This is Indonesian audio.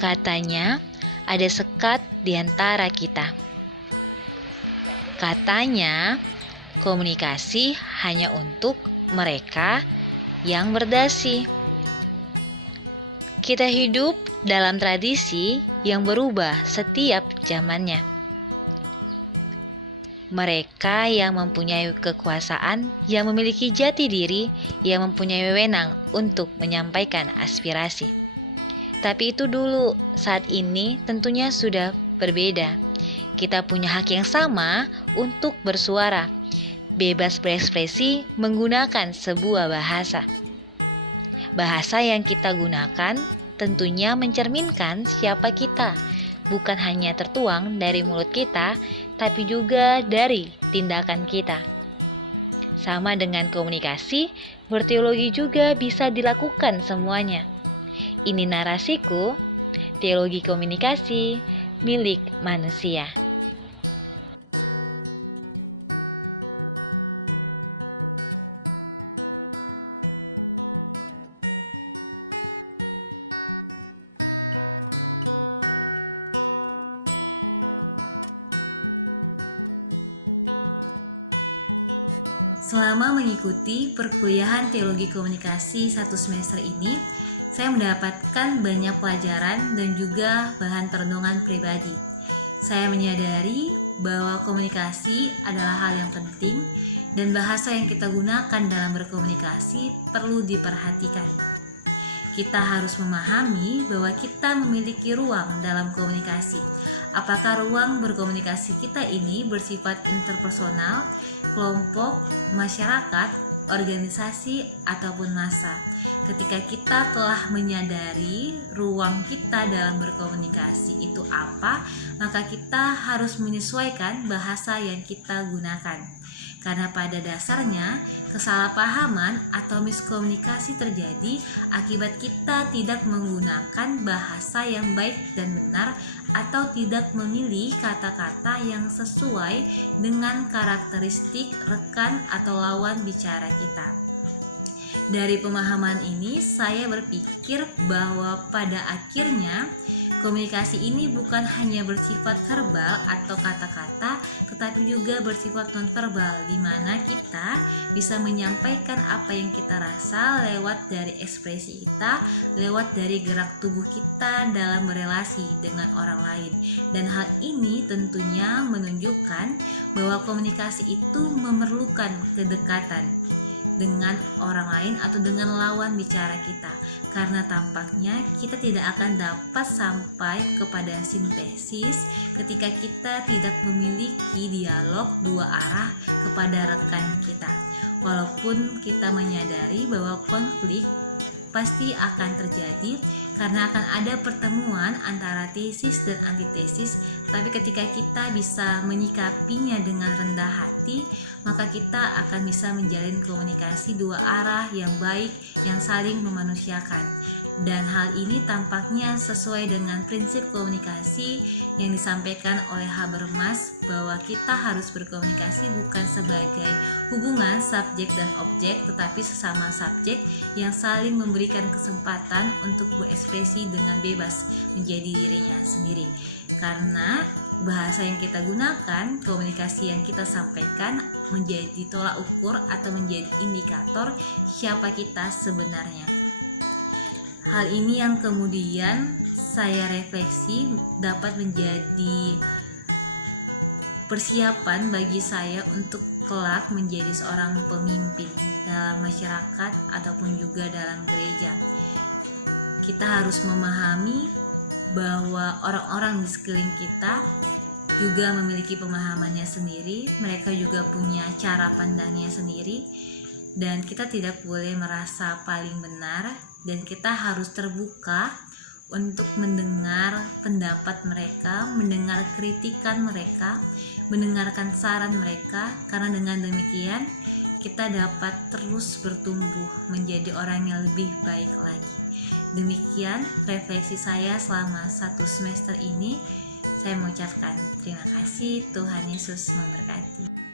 Katanya ada sekat di antara kita. Katanya komunikasi hanya untuk mereka yang berdasi. Kita hidup dalam tradisi yang berubah setiap zamannya. Mereka yang mempunyai kekuasaan, yang memiliki jati diri, yang mempunyai wewenang untuk menyampaikan aspirasi. Tapi itu dulu, saat ini tentunya sudah berbeda. Kita punya hak yang sama untuk bersuara, bebas berekspresi menggunakan sebuah bahasa. Bahasa yang kita gunakan tentunya mencerminkan siapa kita, bukan hanya tertuang dari mulut kita, tapi juga dari tindakan kita. Sama dengan komunikasi, berteologi juga bisa dilakukan semuanya. Ini narasiku, teologi komunikasi milik manusia. Selama mengikuti perkuliahan teologi komunikasi 1 semester ini, saya mendapatkan banyak pelajaran dan juga bahan perenungan pribadi. Saya menyadari bahwa komunikasi adalah hal yang penting dan bahasa yang kita gunakan dalam berkomunikasi perlu diperhatikan. Kita harus memahami bahwa kita memiliki ruang dalam komunikasi. Apakah ruang berkomunikasi kita ini bersifat interpersonal, kelompok, masyarakat, organisasi, ataupun massa. Ketika kita telah menyadari ruang kita dalam berkomunikasi itu apa, maka kita harus menyesuaikan bahasa yang kita gunakan. Karena pada dasarnya kesalahpahaman atau miskomunikasi terjadi akibat kita tidak menggunakan bahasa yang baik dan benar atau tidak memilih kata-kata yang sesuai dengan karakteristik rekan atau lawan bicara kita. Dari pemahaman ini, saya berpikir bahwa pada akhirnya komunikasi ini bukan hanya bersifat verbal atau kata-kata, tetapi juga bersifat nonverbal, di mana kita bisa menyampaikan apa yang kita rasa lewat dari ekspresi kita, lewat dari gerak tubuh kita dalam berelasi dengan orang lain. Dan hal ini tentunya menunjukkan bahwa komunikasi itu memerlukan kedekatan dengan orang lain atau dengan lawan bicara kita, karena tampaknya kita tidak akan dapat sampai kepada sintesis ketika kita tidak memiliki dialog dua arah kepada rekan kita. Walaupun kita menyadari bahwa konflik pasti akan terjadi karena akan ada pertemuan antara tesis dan antitesis, tapi ketika kita bisa menyikapinya dengan rendah hati, maka kita akan bisa menjalin komunikasi dua arah yang baik, yang saling memanusiakan. Dan hal ini tampaknya sesuai dengan prinsip komunikasi yang disampaikan oleh Habermas, bahwa kita harus berkomunikasi bukan sebagai hubungan subjek dan objek, tetapi sesama subjek yang saling memberikan kesempatan untuk berekspresi dengan bebas menjadi dirinya sendiri. Karena bahasa yang kita gunakan, komunikasi yang kita sampaikan menjadi tolak ukur atau menjadi indikator siapa kita sebenarnya. Hal ini yang kemudian saya refleksi dapat menjadi persiapan bagi saya untuk kelak menjadi seorang pemimpin dalam masyarakat ataupun juga dalam gereja. Kita harus memahami bahwa orang-orang di sekeliling kita juga memiliki pemahamannya sendiri, mereka juga punya cara pandangnya sendiri, dan kita tidak boleh merasa paling benar, dan kita harus terbuka untuk mendengar pendapat mereka, mendengar kritikan mereka, mendengarkan saran mereka, karena dengan demikian kita dapat terus bertumbuh menjadi orang yang lebih baik lagi. Demikian refleksi saya selama 1 semester ini. Saya mengucapkan terima kasih, Tuhan Yesus memberkati.